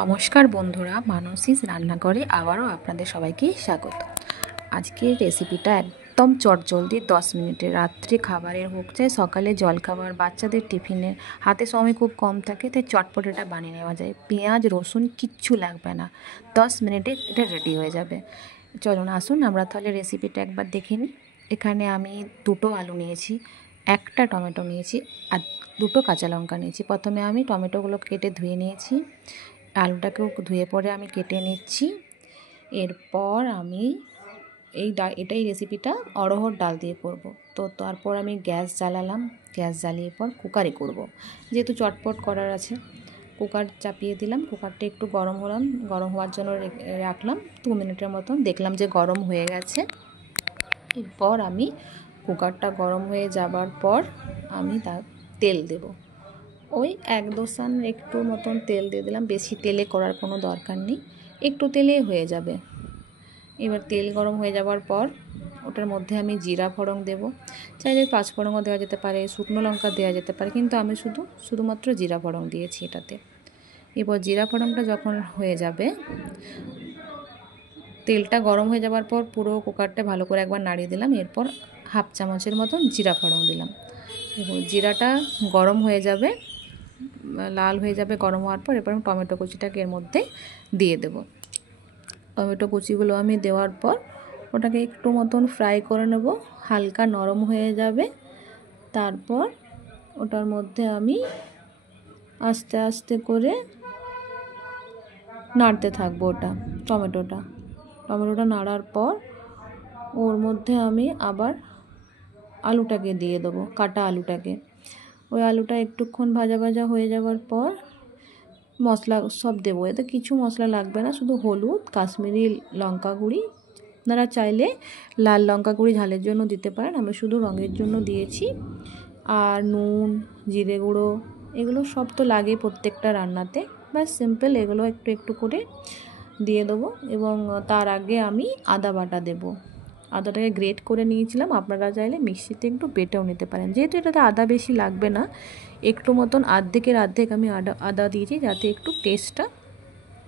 নমস্কার বন্ধুরা, মানসীস রান্নাঘরে আবারও আপনাদের সবাইকে স্বাগত। আজকের রেসিপিটা একদম চটজলদি 10 মিনিটে, রাত্রে খাবারের হোক চাই সকালে জলখাবার, বাচ্চাদের টিফিনে হাতে সময় খুব কম থাকে, তাই চটপট এটা বানিয়ে নেওয়া যায়। পেঁয়াজ রসুন কিচ্ছু লাগবে না, 10 মিনিটে এটা রেডি হয়ে যাবে। চলুন আসুন আমরা তাহলে রেসিপিটা একবার দেখে নিই। এখানে আমি 2টো আলু নিয়েছি, একটা টমেটো নিয়েছি আর 2টো কাঁচা লঙ্কা নিয়েছি। প্রথমে আমি টমেটোগুলো কেটে ধুয়ে নিয়েছি, আলুটাকেও ধুয়ে পরে আমি কেটে নিচ্ছি। এরপর আমি এটাই রেসিপিটা অড়হর ডাল দিয়ে করব। তো তারপর আমি গ্যাস জ্বালালাম, গ্যাস জ্বালিয়ে পর কুকারে করব, যেহেতু চটপট করার আছে। কুকার চাপিয়ে দিলাম, কুকারটা একটু গরম হওয়ার জন্য রাখলাম 2 মিনিটের মতন। দেখলাম যে গরম হয়ে গেছে। এরপর আমি কুকারটা গরম হয়ে যাবার পর আমি তেল দেব, ওই 1-2 একটু মতন তেল দিয়ে দিলাম, বেশি তেলে করার কোনো দরকার নেই, একটু তেলে হয়ে যাবে। এবার তেল গরম হয়ে যাওয়ার পর ওটার মধ্যে আমি জিরা ফোড়ন দেব, চাইলে 5 ফোড়নও দেওয়া যেতে পারে, শুকনো লঙ্কা দেওয়া যেতে পারে, কিন্তু আমি শুধুমাত্র জিরা ফোড়ন দিয়েছি এটাতে। এরপর জিরা ফোড়নটা যখন হয়ে যাবে, তেলটা গরম হয়ে যাওয়ার পর পুরো কুকারটা ভালো করে একবার নাড়িয়ে দিলাম। এরপর 1/2 চামচের মতন জিরা ফোড়ন দিলাম। এবং জিরাটা গরম হয়ে যাবে, লাল হয়ে যাবে গরম হওয়ার পর। এরপর আমি টমেটো কুচিটাকে এর মধ্যে দিয়ে দেব। টমেটো কুচিগুলো আমি দেওয়ার পর ওটাকে একটু মতন ফ্রাই করে নেব, হালকা নরম হয়ে যাবে। তারপর ওটার মধ্যে আমি আস্তে আস্তে করে নাড়তে থাকবো টমেটোটা নাড়ার পর ওর মধ্যে আমি আবার আলুটাকে দিয়ে দেবো, কাটা আলুটাকে। ওই আলুটা একটুক্ষণ ভাজা ভাজা হয়ে যাওয়ার পর মশলা সব দেবো। এতে কিছু মশলা লাগবে না, শুধু হলুদ, কাশ্মীরি লঙ্কা গুঁড়ি, আপনারা চাইলে লাল লঙ্কা গুঁড়ি ঝালের জন্য দিতে পারেন, আমি শুধু রঙের জন্য দিয়েছি। আর নুন, জিরে গুঁড়ো, এগুলো সব তো লাগে প্রত্যেকটা রান্নাতে, ব্যাস সিম্পল এগুলো একটু একটু করে দিয়ে দেবো। এবং তার আগে আমি আদা বাটা দেবো। আদাটাকে গ্রেট করে নিয়েছিলাম, আপনারা চাইলে মিক্সিতে একটু বেটেও নিতে পারেন। যেহেতু এটাতে আদা বেশি লাগবে না, একটু মতন অর্ধেক আমি আদা দিয়েছি, যাতে একটু টেস্টটা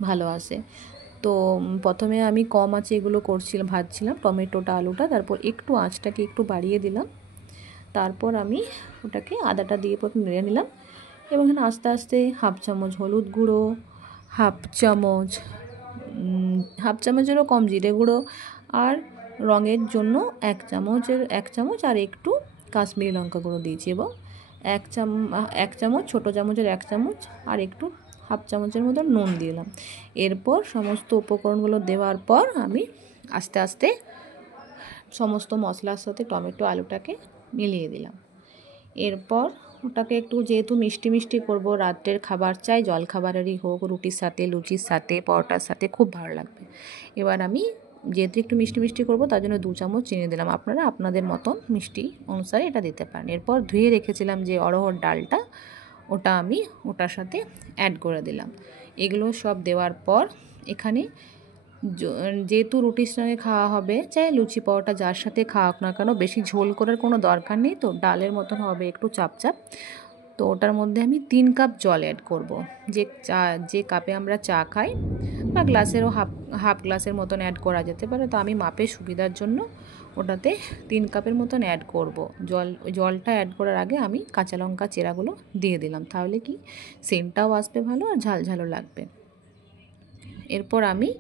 ভালো আসে। তো প্রথমে আমি কম আঁচে এগুলো ভাজছিলাম টমেটোটা, আলুটা, তারপর একটু আঁচটাকে একটু বাড়িয়ে দিলাম। তারপর আমি ওটাকে আদাটা দিয়ে প্রথমে নেড়ে নিলাম। এবং এখানে আস্তে আস্তে 1/2 চামচ হলুদ গুঁড়ো, হাফ চামচেরও কম জিরে গুঁড়ো, আর রঙের জন্য 1 চামচ আর একটু কাশ্মীরি লঙ্কা গুঁড়ো দিয়েছি। এবং 1 চামচ, ছোটো চামচের 1 চামচ আর একটু 1/2 চামচের মতো নুন দিলাম। এরপর সমস্ত উপকরণগুলো দেওয়ার পর আমি আস্তে আস্তে সমস্ত মশলার সাথে টমেটো আলুটাকে মিলিয়ে দিলাম। এরপর ওটাকে একটু, যেহেতু মিষ্টি মিষ্টি করব, রাত্রের খাবার চাই জলখাবারেরই হোক, রুটির সাথে, লুচির সাথে, পরোটার সাথে খুব ভালো লাগবে। এবার আমি যেহেতু একটু মিষ্টি মিষ্টি করব, তার জন্য 2 চামচ চিনি দিলাম, আপনারা আপনাদের মতন মিষ্টি অনুসারে এটা দিতে পারেন। এরপর ধুয়ে রেখেছিলাম যে অড়হর ডালটা, ওটা আমি ওটার সাথে অ্যাড করে দিলাম। এগুলো সব দেওয়ার পর এখানে যেহেতু রুটির সঙ্গে খাওয়া হবে, চাই লুচি পরোটা যার সাথে খাওয়াক না কেন, বেশি ঝোল করার কোনো দরকার নেই, তো ডালের মতন হবে একটু চাপচাপ। তো ওটার মধ্যে আমি 3 কাপ জল অ্যাড করব। যে কাপে আমরা চা খাই বা গ্লাসেরও হাফ গ্লাসের মতন অ্যাড করা যেতে পারে, তো আমি মাপের সুবিধার জন্য ওটাতে 3 কাপের মতন অ্যাড করব জল। ওই জলটা অ্যাড করার আগে আমি কাঁচা লঙ্কা চেরাগুলো দিয়ে দিলাম, তাহলে কি সেন্টটাও আসবে ভালো আর ঝালঝালও লাগবে। এরপর আমি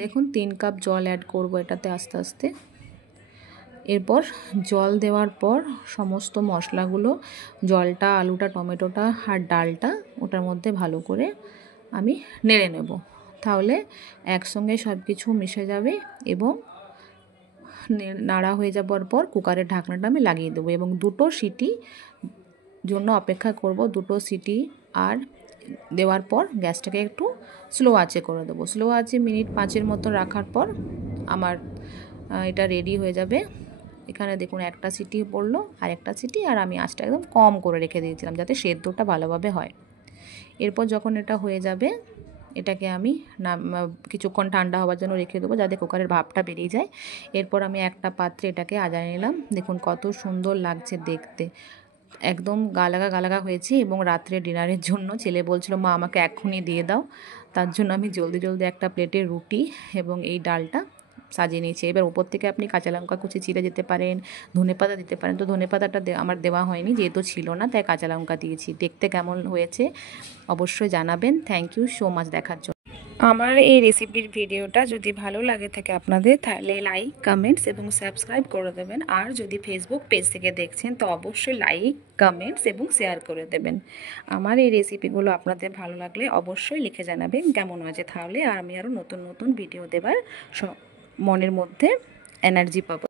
দেখুন 3 কাপ জল অ্যাড করব এটাতে আস্তে আস্তে। এরপর জল দেওয়ার পর সমস্ত মশলাগুলো, জলটা, আলুটা, টমেটোটা আর ডালটা ওটার মধ্যে ভালো করে আমি নেড়ে নেব, তাহলে একসঙ্গে সব কিছু মিশে যাবে। এবং নাড়া হয়ে যাওয়ার পর কুকারের ঢাকনাটা আমি লাগিয়ে দেবো এবং 2টো সিটি জন্য অপেক্ষা করব। 2টো সিটি আর দেওয়ার পর গ্যাসটাকে একটু স্লো আঁচে করে দেবো। স্লো আঁচে মিনিট 5 মতো রাখার পর আমার এটা রেডি হয়ে যাবে। এখানে দেখুন একটা সিটি পড়লো, আর একটা সিটি, আর আমি আঁচটা একদম কম করে রেখে দিয়েছিলাম যাতে সেদ্ধটা ভালোভাবে হয়। এরপর যখন এটা হয়ে যাবে, এটাকে আমি কিছুক্ষণ ঠান্ডা হওয়ার জন্য রেখে দেবো, যাতে কুকারের ভাপটা বেরিয়ে যায়। এরপর আমি একটা পাত্রে এটাকে আজারে নিলাম। দেখুন কত সুন্দর লাগছে দেখতে, একদম গা লাগা হয়েছে এবং রাত্রে ডিনারের জন্য ছেলে বলছিল মা আমাকে এক্ষুনি দিয়ে দাও। তার জন্য আমি জলদি জলদি একটা প্লেটে রুটি এবং এই ডালটা সাজিয়ে নিয়েছি। এবার উপর থেকে আপনি কাঁচা লঙ্কা কুচি চিড়ে দিতে পারেন, ধনেপাতা দিতে পারেন। তো ধনেপাতাটা আমার দেওয়া হয়নি, যেহেতু ছিল না, তাই কাঁচা লঙ্কা দিয়েছি। দেখতে কেমন হয়েছে অবশ্যই জানাবেন। থ্যাংক ইউ সো মাচ দেখার জন্য। আমার এই রেসিপির ভিডিওটা যদি ভালো লাগে থাকে আপনাদের, তাহলে লাইক, কমেন্টস এবং সাবস্ক্রাইব করে দেবেন। আর যদি ফেসবুক পেজ থেকে দেখছেন তো অবশ্যই লাইক, কমেন্টস এবং শেয়ার করে দেবেন। আমার এই রেসিপিগুলো আপনাদের ভালো লাগলে অবশ্যই লিখে জানাবেন কেমন হয়েছে, তাহলে আর আমি আরও নতুন নতুন ভিডিও দেবার মনের মধ্যে এনার্জি পাবো।